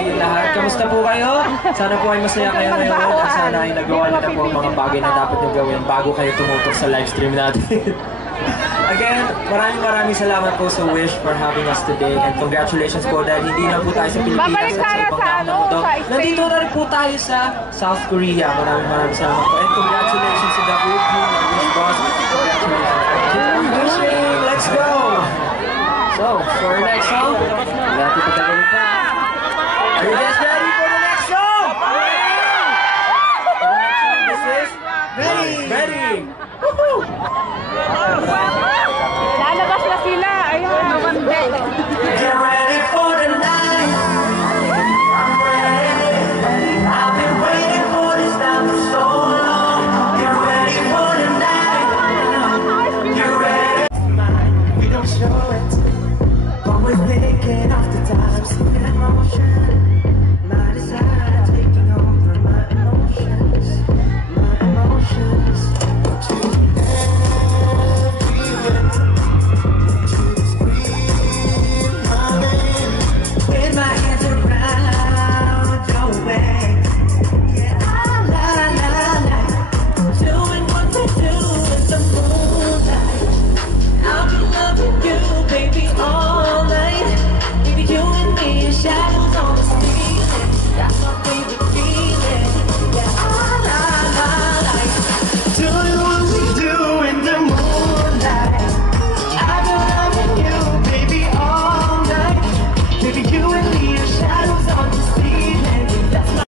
inyong lahat. Kamusta po kayo? Sana po ay masaya kayo ngayon at sana ay nagawa niyo na po ang mga bagay na dapat nyo gawin bago kayo tumutok sa live stream natin. Again, maraming salamat po sa Wish for having us today and congratulations po dahil hindi na po tayo sa Pilipinas at sa ibang daan ng mundo. Nandito na rin po tayo sa South Korea. Maraming salamat po and congratulations to the whole team ng Wish Boss. Congratulations. Wishing, let's go! So, for our next song, natin pagkagaling pa. Are you guys ready?